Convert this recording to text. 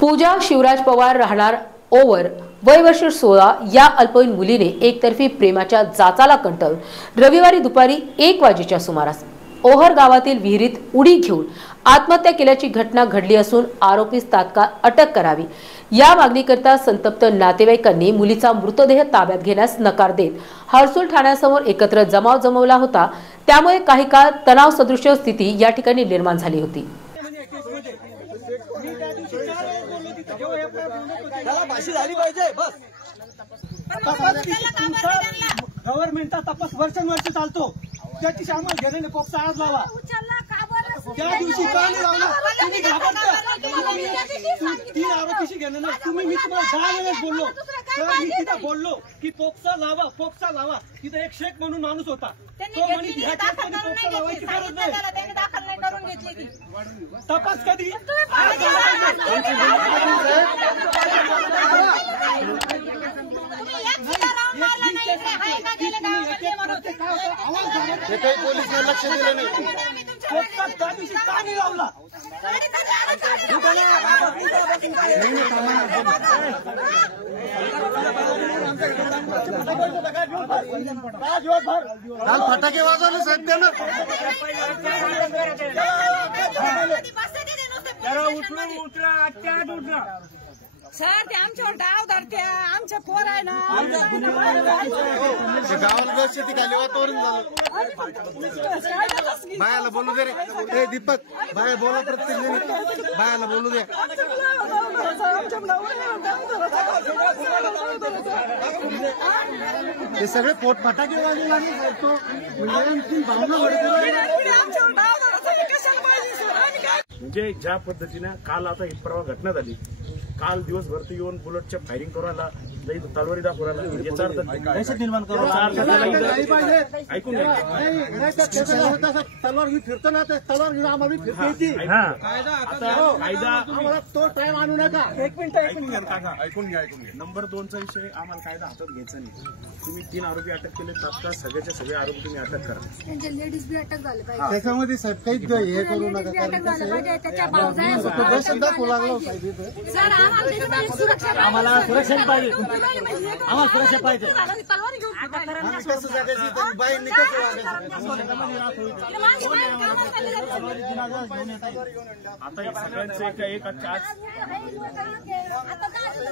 पूजा शिवराज पवार राहणार ओवर वय वर्ष सोळा या अल्पवयीन मुलीने एकतर्फी प्रेमाच्या जाचाला कंटाळून रविवारी दुपारी एक वाजेच्या सुमारास ओहर गावातील विहिरीत उडी घेऊन आत्महत्या केल्याची घटना घडली असून आरोपीस तात्काळ अटक करावी. या मागणीकरता संतप्त नातेवाईकांनी मुलीचा मृतदेह ताब्यात घेण्यास नकार देत हर्सुल ठाण्यासमोर एकत्र जमाव जमवला होता. त्यामुळे काही काळ तणाव सदृश स्थिती या ठिकाणी निर्माण झाली होती. त्याला भाषी झाली पाहिजे बस. गव्हर्नमेंटचा तपास वर्षानुवर्ष चालतो. त्याची आम्हाला घेणे पोक्सा आज लावा. त्या दिवशी का नाही लावला? तुम्ही घाबरता. तीन आरोपीशी घेणं नाही. तुम्ही मी तुम्हाला दहा वेळेस बोललो. तर मी तिथं बोललो की पोक्सा लावा पोक्सा लावा. तिथं एक शेख म्हणून माणूस होता. तो म्हणे ह्या लावायची गरज नाही. तपास कधी? हे काही पोलीस लक्ष दिलं नाही पोक्सा त्या दिवशी का नाही लावला काल फटाके वाजवले साहेब त्यानं सर ते आमच्यावर डाव धरत्या आमच्या पोर आहे ना. गावाला व्यवस्थित खाली वातावरण झालं. बायाला बोलू दे रे. ए दीपक बाया बोला प्रत्येक जणी. बायाला बोलू दे. हे सगळे पोट फटाके वाजवले आणि तो. म्हणजे भावना म्हणजे ज्या पद्धतीनं काल आता ही परवा घटना झाली काल दिवसभर तो येऊन बुलेटच्या फायरिंग करायला तलवारी दाखवायला याचा अर्थ निर्माण ऐकून तलवार घेऊन फिरतो ना ते तलवार घेऊन आम्हाला फिरता. हा कायदा आम्हाला तो टाइम आणू नका. एक मिनिट ऐकून घ्या ऐकून घ्या ऐकून घ्या. नंबर दोनचा विषय आम्हाला कायदा हातात घ्यायचा नाही. तुम्ही तीन आरोपी अटक केले तात्काळ सगळ्याचे सगळे आरोपी तुम्ही अटक करा. लेडीज बी अटक झाले पाहिजे. त्याच्यामध्ये साहेब काही हे करू नका दाखवू लागला साहेब इथं. सर आम्हाला सुरक्षा पाहिजे. आम्हाला सुरक्षा पाहिजे. आम्हाला सुरक्षा पाहिजे तलवार घेऊन फिरायला. आणि कसं जगायचं इथं बाईंनी कसं वागायचं तिला मागे बाहेर कामाला चालले जायचं. आता हे सगळ्यांचं एक एक आज आता काय झालं?